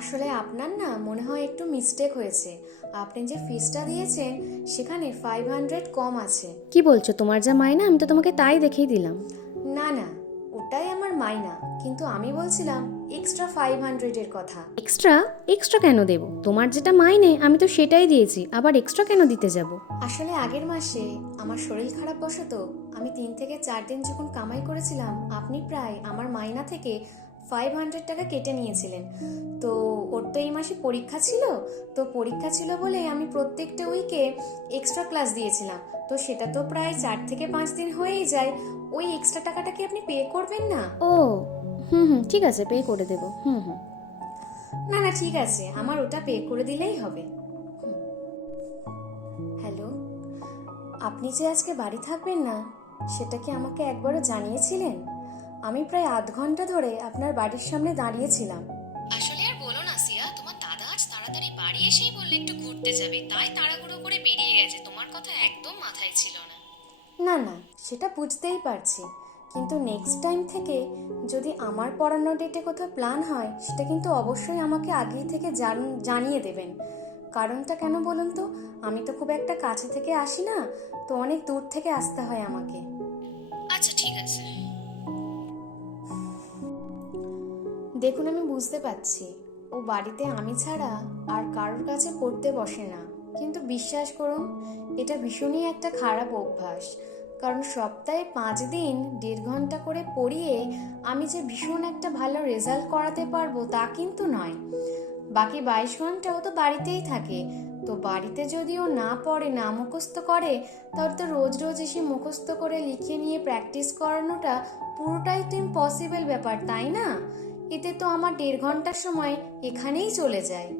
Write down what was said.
আসলে আপনার না মনে হয় একটু মিস্টেক হয়েছে। আপনি যে ফিসটা দিয়েছেন সেখানে 500 কম আছে। কি বলছো? তোমার যা মাইনা আমি তো তোমাকে তাই দেখেই দিলাম। না না, ওটাই আমার মাইনা, কিন্তু আমি বলছিলাম এক্সট্রা 500-এর কথা। এক্সট্রা? এক্সট্রা কেন দেব? তোমার যেটা মাইনে আমি তো সেটাই দিয়েছি, আবার এক্সট্রা কেন দিতে যাব? আসলে আগের মাসে আমার শরীর খারাপ বশত আমি 3 থেকে 4 দিন যখন কামাই করেছিলাম, আপনি প্রায় আমার মাইনা থেকে 500 টাকা কেটে নিয়েছিলেন। তো ওর তো এই মাসে পরীক্ষা ছিল, তো পরীক্ষা ছিল বলে আমি প্রত্যেকটা উইকে এক্সট্রা ক্লাস দিয়েছিলাম। তো সেটা তো প্রায় 4 থেকে 5 দিন হয়েই যায়। ওই এক্সট্রা টাকাটা কি আপনি পে করবেন না? ও, হুম হুম, ঠিক আছে, পে করে দেবো। হুম হুম। না না, ঠিক আছে, আমার ওটা পে করে দিলেই হবে। হ্যালো, আপনি যে আজকে বাড়ি থাকবেন না, সেটা কি আমাকে একবারও জানিয়েছিলেন? আমি প্রায় আধ ঘন্টা ধরে আপনার বাড়ির সামনে দাঁড়িয়েছিলাম। আসলে আর বলো না সিয়া, তোমার দাদা আজ তাড়াতাড়ি বাড়ি এসেই বললে একটু ঘুরতে যাবে, তাই তাড়াহুড়ো করে বেরিয়ে গেছে। তোমার কথা একদম মাথায় ছিল না। না না, সেটা বুঝতেই পারছি, কিন্তু নেক্সট টাইম থেকে যদি আমার পড়ানো ডেটে কোথাও প্ল্যান হয়, সেটা কিন্তু অবশ্যই আমাকে আগেই থেকে জানিয়ে দেবেন। কারণটা কেন বলুন তো? আমি তো খুব একটা কাছে থেকে আসি না, তো অনেক দূর থেকে আসতে হয় আমাকে। আচ্ছা ঠিক আছে। দেখুন, আমি বুঝতে পারছি ও বাড়িতে আমি ছাড়া আর কারোর কাছে পড়তে বসে না, কিন্তু বিশ্বাস করুন, এটা ভীষণই একটা খারাপ অভ্যাস। কারণ সপ্তাহে 5 দিন 1.5 ঘন্টা করে পড়িয়ে আমি যে ভীষণ একটা ভালো রেজাল্ট করাতে পারবো তা কিন্তু নয়। বাকি 22 ঘন্টা ও তো বাড়িতেই থাকে। তো বাড়িতে যদি ও না পড়ে, না মুখস্থ করে, তাহলে তো রোজ রোজ এসে মুখস্থ করে লিখে নিয়ে প্র্যাকটিস করানোটা পুরোটাই তো ইম্পসিবল ব্যাপার, তাই না? এতে তো আমার 1.5 ঘন্টার সময় এখানেই চলে যায়।